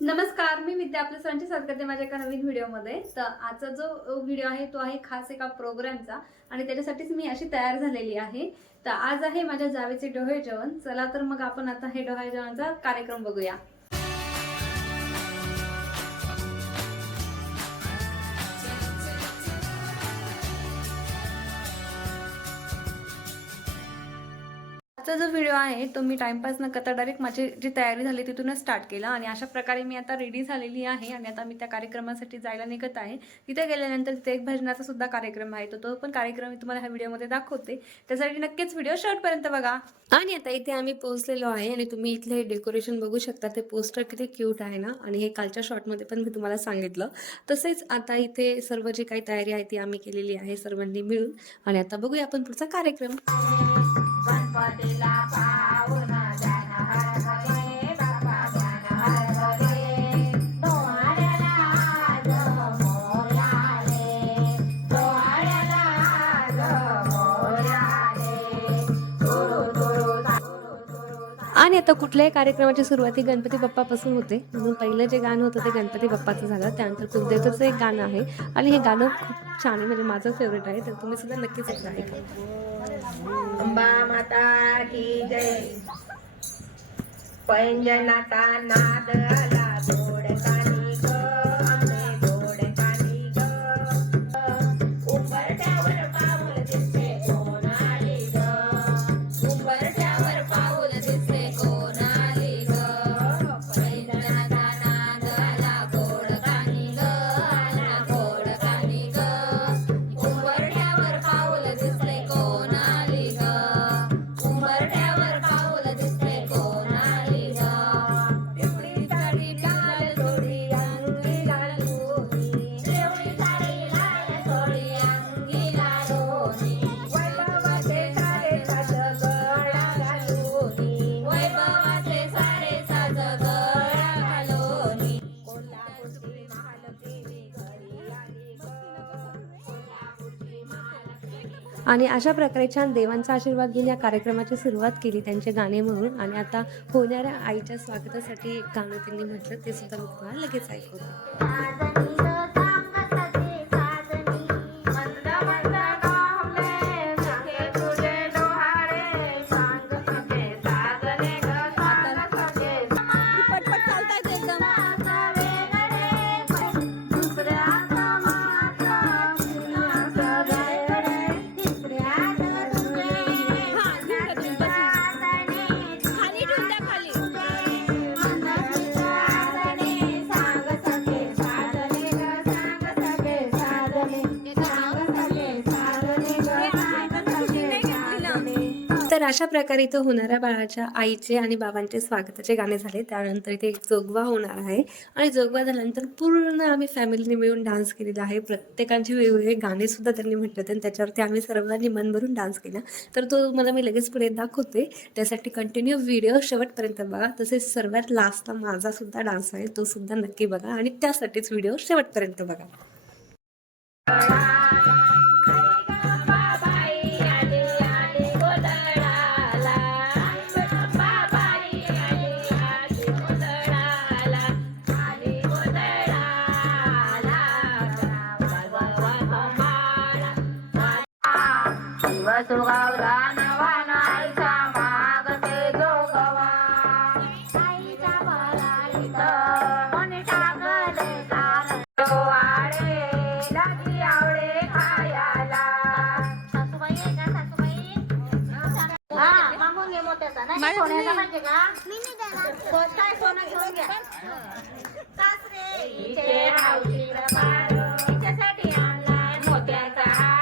नमस्कार, मी विद्या आपल्या सर्वांचे स्वागत करते माझ्या एका नवीन व्हिडिओमध्ये. तर आजचा जो व्हिडिओ आहे तो आहे खास एका प्रोग्रामचा आणि त्याच्यासाठीच मी अशी तयार झालेली आहे. तर आज आहे माझ्या जावेचे डोहाळे जेवण. चला तर मग आपण आता हे डोहाळे जेवणाचा कार्यक्रम बघूया. आजचा जो व्हिडिओ आहे तो मी टाइमपास न करता डायरेक्ट माझी जी तयारी झाली तिथूनच स्टार्ट केला आणि अशा प्रकारे मी आता रेडी झालेली आहे आणि आता मी त्या कार्यक्रमासाठी जायला निघत आहे. तिथे गेल्यानंतर तिथे एक भजनाचा सुद्धा कार्यक्रम आहे. तो पण कार्यक्रम मी तुम्हाला ह्या व्हिडिओमध्ये दाखवते. त्यासाठी नक्कीच व्हिडिओ शेवटपर्यंत बघा. आणि आता इथे आम्ही पोहोचलेलो आहे आणि तुम्ही इथले डेकोरेशन बघू शकता. ते पोस्टर किती क्यूट आहे ना. आणि हे कालच्या शॉटमध्ये पण मी तुम्हाला सांगितलं. तसेच आता इथे सर्व जी काही तयारी आहे ती आम्ही केलेली आहे सर्वांनी मिळून. आणि आता बघूया आपण पुढचा कार्यक्रम. गणपतीला पाहून जाण हर हरे बाबा जाण हर हरे डोहाळ्याला आज मोरया रे डोहाळ्याला आज मोरया रे तुरु तुरु. आणि आता कुठल्याही कार्यक्रमाची सुरुवात गणपती बाप्पापासून होते म्हणून पहिलं जे गाणं होतं ते गणपती बाप्पाचं झालं. त्यानंतर कुलदेवताचं एक गाणं आहे आणि हे गाणं खूप छान आहे, म्हणजे माझं फेवरेट आहे. तर तुम्ही सुद्धा नक्कीच एकदा ऐका. अंबा माता की जय. पैंजनाचा नाद आला गोड कानी ग आंबे गोड कानी ग. उंबरठ्यावर पाऊल दिसते कोण आली ग उंबरठ्यावर पाऊल दिसते कोण आली ग. पैंजनाचा नाद आला गोड कानी ग आला गोड कानी ग. उंबरठ्यावर पाऊल दिसते कोण आली ग उंबरठ्यावर पाऊल दिसते कोण आली ग. पिवळी साडी लाल थोडी अंगी घालूनी पिवळी साडी लाल थोडी अंगी घालूनी वैभवाचे सारे साज गळा घालूनी वैभवाचे सारे साज गळा घालूनी. कोल्हापूरची महालक्ष्मी घरी आली ग कोल्हापूरची महालक्ष्मी. आणि अशा प्रकारे छान देवांचा आशीर्वाद घेऊन या कार्यक्रमाची सुरुवात केली त्यांचे गाणे म्हणून. आणि आता होणाऱ्या आईच्या स्वागतासाठी एक गाणं त्यांनी म्हटलं ते सुद्धा मी तुम्हाला लगेच ऐकवतो. तर अशा प्रकारे इथं होणाऱ्या बाळाच्या आईचे आणि बाबांचे स्वागताचे गाणे झाले. त्यानंतर इथे एक जोगवा होणार आहे आणि जोगवा झाल्यानंतर पूर्ण आम्ही फॅमिलीने मिळून डान्स केलेला आहे. प्रत्येकाचे वेगवेगळे गाणे सुद्धा त्यांनी म्हटले होते आणि त्याच्यावरती आम्ही सर्वांनी मन भरून डान्स केला. तर तो मला मी लगेच पुढे दाखवते. त्यासाठी कंटिन्यू व्हिडिओ शेवटपर्यंत बघा. तसेच सर्वात लास्टला माझा सुद्धा डान्स आहे तो सुद्धा नक्की बघा आणि त्यासाठीच व्हिडिओ शेवटपर्यंत बघा. सुगावला नवा नाईचा मागते जोगवा आईच्या बळाईत कोणी टाकले सारं डोहाळे लागी आवडे खायला. सासूबाई आहे का सासूबाई? हा मागून घे मोठ्याचा नाही सोन्याचा पाहिजे का? मी नाही देणार. काय सोनं घेऊन घ्या. सासरे हिचे हावशीचं पार हिच्यासाठी आणलाय मोत्याचा हार.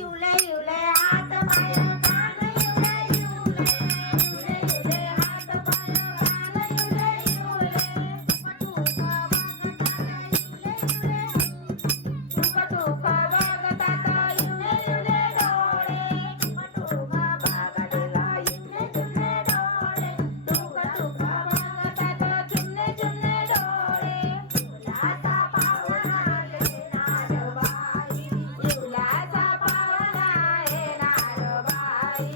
इवले इवले हात पाय गाणं इवले इवले इवले इवले हात पाय गाणं इवले इवले टुक टुक बघतात इवले इवले डोळे टुक बघायला इवले इवले डोळे टुक टुक बघतात चुन्ने चुन्ने डोळे इवलाचा पावला येणार बाई इवलाचा पावला येणार बाई.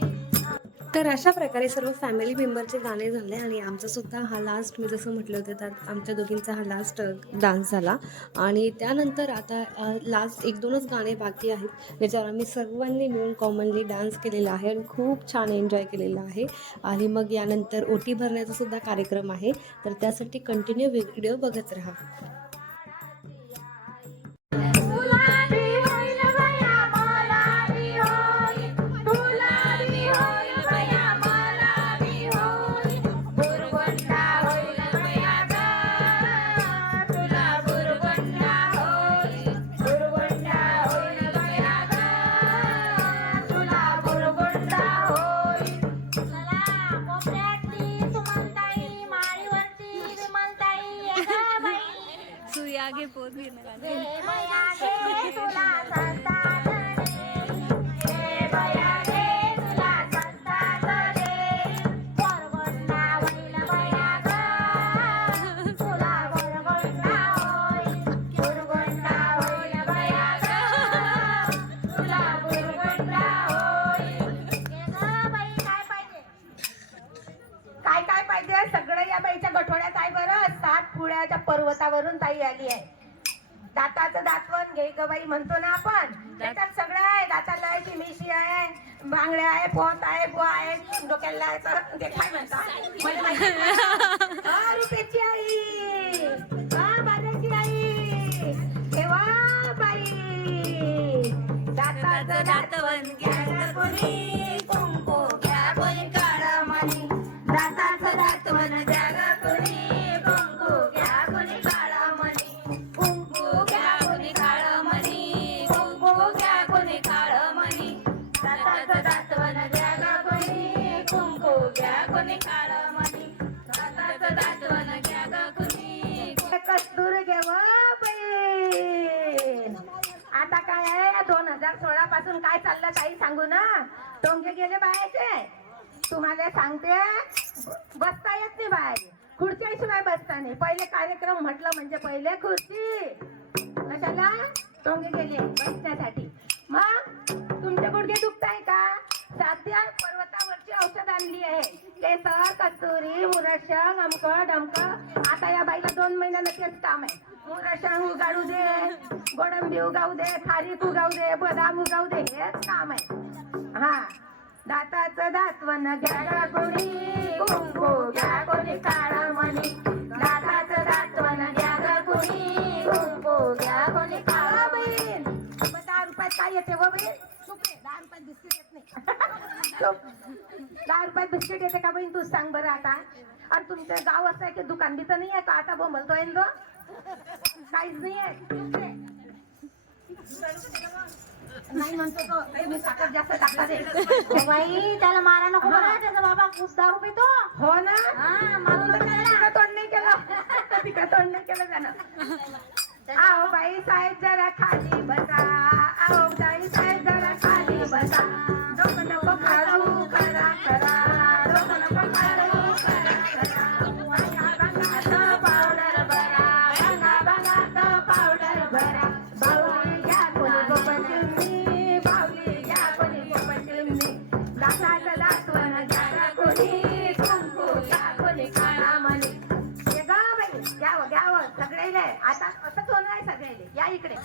तर अशा प्रकारे सर्व फॅमिली मेंबरचे गाणे झाले आणि आमचा सुद्धा हा लास्ट, मी जसं म्हटलं होतं त्यात आमच्या दोघींचा हा लास्ट डान्स झाला. आणि त्यानंतर आता लास्ट 1-2च गाणे बाकी आहेत ज्याच्यावर आम्ही सर्वांनी मिळून कॉमनली डान्स केलेला आहे आणि खूप छान एन्जॉय केलेला आहे. आणि मग यानंतर ओटी भरण्याचा सुद्धा कार्यक्रम आहे, तर त्यासाठी कंटिन्यू व्हिडिओ बघत राहा. गुलाबी होईल बया गुलाबी होईल गुलाबी होईल बया गुलाबी होईल बुरगुंडा होईल बया ग तुला बुरगुंडा होईल बया ग तुला बुरगुंडा होईल. चला कोपऱ्यातली सुमनताई माळीवरती विमलताई ये ग बाई सूर्या घे पोत हे बया घे तुला संतात रे हे बया घे तुला संतात रे वरवंडा होईल बया ग तुला वरवंडा होईल बया ग तुला वरवंडा होईल. हे ग बाई काय पाहिजे काय काय पाहिजे सगळं या बाईच्या गठोड्यात आहे बरं. 7 पुण्याच्या पर्वतावरून ताई आली आहे. दाताचं दातवण घे ग बाई म्हणतो ना आपण, त्याच्यात सगळं आहे. दाताला आहे की मिशी आहे, बांगड्या आहे, पोत आहे, बुवा आहे, डोक्याला लावायचं ते काय म्हणतात रुपयाची आई बाजाची आई ठेवा बाई. दाताचं दातवण घ्या कोणी कुंकू घ्या कोणी काळं मणी दाताचं दातवण द्या ग कोणी कुंकू घ्या कोणी काळं मणी कुंकू घ्या कोणी काळं मणी कुंकू घ्या कोणी काळं मणी दाताचं दातवण द्या ग कोणी कुंकू घ्या कोणी काळं मणी दाताचं दातवण घ्या ग कोणी कस्तूर घेव बाई. आता काय आहे 2016 पासून काय चाललं काही सांगू ना. टोंगे गेले बायाचे तुम्हाला सांगते बसता येत नाही बाहेर, खुर्च्याशिवाय बसता नाही. पहिले कार्यक्रम म्हटलं म्हणजे पहिले खुर्ची कशाला टोंगे गेले बसण्यासाठी. मग तुमचे गुडघे दुखताय का? साध्या पर्वतावरची औषध आणली आहे. केसर कस्तुरी मुरशंग अमक डमक. आता या बाईला 2 महिन्याला तेच काम आहे. मुरशंग उगाडू दे, गोडंबी उगावू दे, खारीक उगावू दे, बदाम उगावू दे, हेच काम आहे. हा दाताचं दातवण घ्या ग कोणी कुंकू घ्या कोणी काळं मणी दाताचं दातवण घ्या ग कोणी कुंकू घ्या कोणी काळं बहीण. 10 रुपयात काय येते व बहीण? 10 रुपयात बिस्किट येत नाही. 10 रुपयात बिस्किट येते का बहीण? तूच सांग बरं आता. आणि तुमचं गाव असं आहे की दुकान बी तर नाही आहे का? आता बोंबलतोय ना काहीच नाही आहे. नाही म्हणतो तो मी साखर जास्त टाकता दे बाई. त्याला मारा नको बरं, त्याचा बाबा खूप दारू पितो. हो ना तिकडं तोंड नाही केलं त्यानं. आओ बाई साहेब जरा खाली बसा, आओ बाई साहेब जरा खाली बसा. डोकं नको खाऊ करा करा, डोकं नको खाऊ करा करा. पावडर भरा भांगात पावडर भरा. बाऊली घ्या कोणी गोपन चिमणी, बाऊली घ्या कोणी गोपन चिमणी. दाताचं दातवण घ्या कोणी कुंकू घ्या कोणी काळा मणी. हे गा बाई घ्यावं सगळे. आता असंच होणार आहे सगळे. या इकडे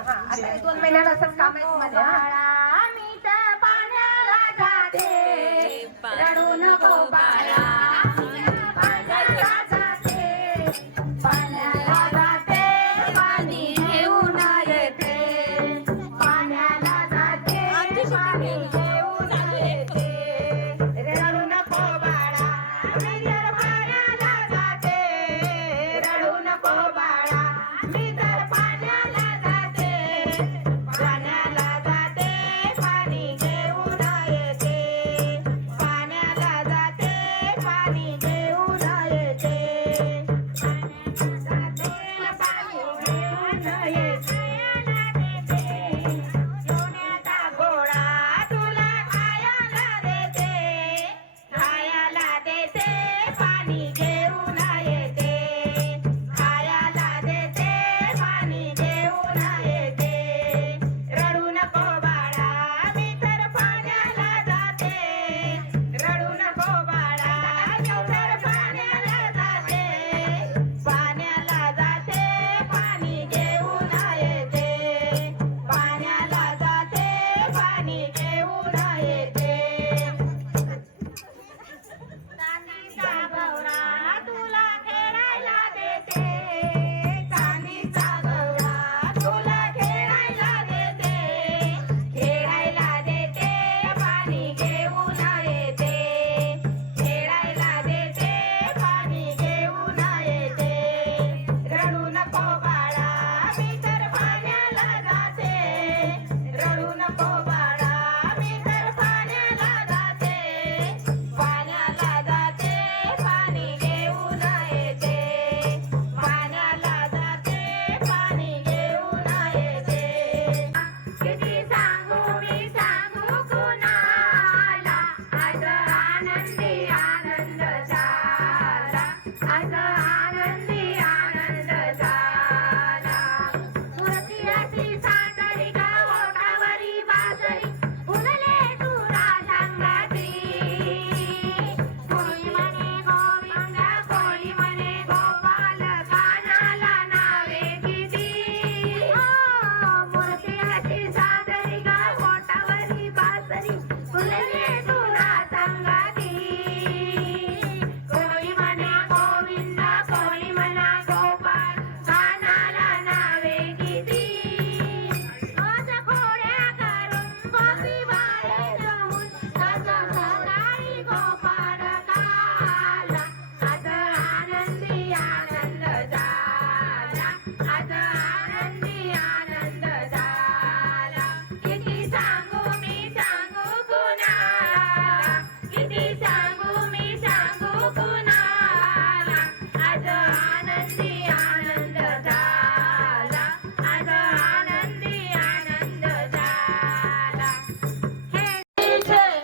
आता 2 महिन्याला असंच काम आहे तुम्हाला. मी तर पाण्याला जाते रडू नको बाळा. पाण्याला जाते पाण्याला जाते पाणी घेऊन येते. पाण्याला जाते पाणी घेऊन येते. पाण्याला जाते पाणी घेऊन येते पाण्याला जाते पाणी घेऊन येते जाते पाणी घेऊन येते सोन्याचा घोडा तुला खायला देते पाणी घेऊन येते खायला देते पाणी घेऊन येते रडू नको बाळा मी तर पाण्याला जाते रडू नको बाळा मी तर पाण्याला जाते पाण्याला जाते पाणी घेऊन येते पाण्याला जाते पाणी घेऊन येते चांदीचा गौरा तुला खेळायला देते चांदीचा गौरा तुला खेळायला देते पाणी घेऊन येते खेळायला देते पाणी घेऊन येते रडू नको बाळा मी तर पाण्याला जाते रडू नको बाळा मी तर पाण्याला जाते पाण्याला जाते पाणी घेऊन येते पाण्याला जाते पाणी घेऊन येते किती सांगू मी सांगू कुणाला आज आनंदी आनंद झाला आज आनंदी आनंद झाला मूर्तीची सादरिका ओठावरी बासरी फुलले तुरा संगती कोणी म्हणे गोविंद कोणी म्हणे गोपाल कानाला नावे किती मूर्तीची सादरिका ओठावरी बासरी फुलले तुरा संगती कोणी म्हणे गोविंद कोणी म्हणा गोपाल कानाला नावे किती आज खोड्या करून गोपी बाळे जमून तसं सकाळी गोपाळ काला आज आनंदी आनंद झाला आज आनंदी आनंद झाला किती सांगू मी सांगू कुणाला किती सांगू मी सांगू कुणाला आज आनंदी आनंद झाला आज आनंदी आनंद झाला हे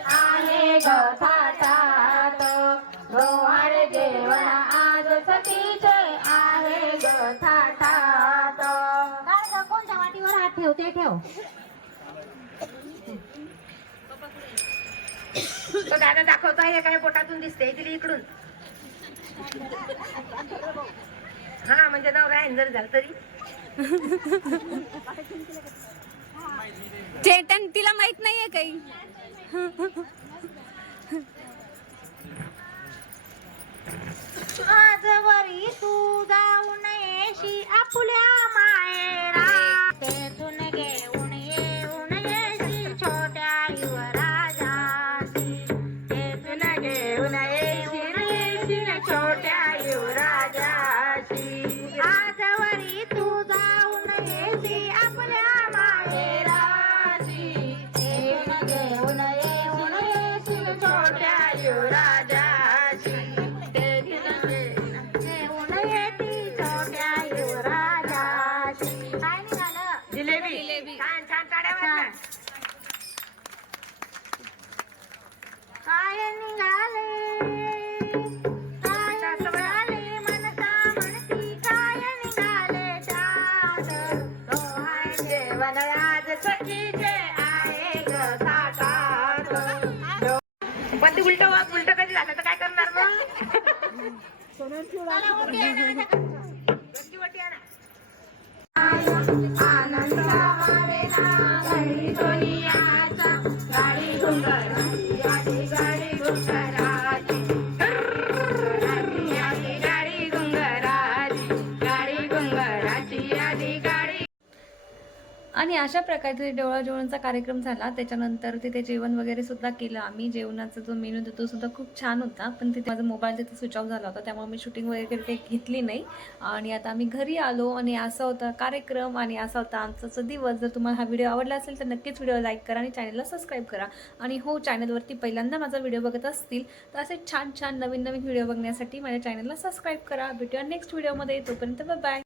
आहे ग थाटात रोहाड जेवण आज सतीचे आहे ग थाटात काय ग कोणत्या वाटीवर हात ठेवते ठेव तो दादा दाखवतो आहे काय पोटातून दिसते तिला इकडून हा म्हणजे नवरा आहे जर झालं तरी चेतन तिला माहित नाहीये काही आजवरी तू जाऊन येशी आपल्या मायरा तेथून घेऊन येऊन येशी छोट्या युवराजाशी तेथून घेऊन येशी छोट्या युवराजाशी आजवरी तू जाऊन येशी आपल्या मायराशी तेथून घेऊन येऊन येशी छोट्या युवराजाशी जिलेबी छान छान टाळ्या वाजवा. काय निघाले मनसा म्हणती काय निघाले त्यात रोहाय जेवण आज सखीचे आहे ग थाटात पण ते उलट कधी झालं तर काय करणार मग आनंद वारेला घडी सोनियाचा गाडी घुंगराची आधी गाडी घुंगराची गाडी घुंगराची आधी गाडी आणि अशा प्रकारे डोळा जेवणाचा कार्यक्रम झाला. त्याच्यानंतर तिथे जेवण वगैरे सुद्धा केलं आम्ही. जेवणाचा जो मेनू होता तो सुद्धा खूप छान होता, पण तिथे माझा मोबाईल तिथे स्विच ऑफ झाला होता, त्यामुळे मी शूटिंग वगैरे काही घेतली नाही. आणि आता आम्ही घरी आलो आणि असा होता कार्यक्रम आणि असा होता आमचा दिवस. जर तुम्हाला हा व्हिडिओ आवडला असेल तर नक्कीच व्हिडिओ लाईक करा आणि चॅनलला सबस्क्राईब करा. आणि हो, चॅनलवरती पहिल्यांदा माझा व्हिडिओ बघत असतील तर असे छान छान नवीन नवीन व्हिडिओ बघण्यासाठी माझ्या चॅनलला सबस्क्राईब करा. भेटूया नेक्स्ट व्हिडिओमध्ये. तोपर्यंत बाय बाय.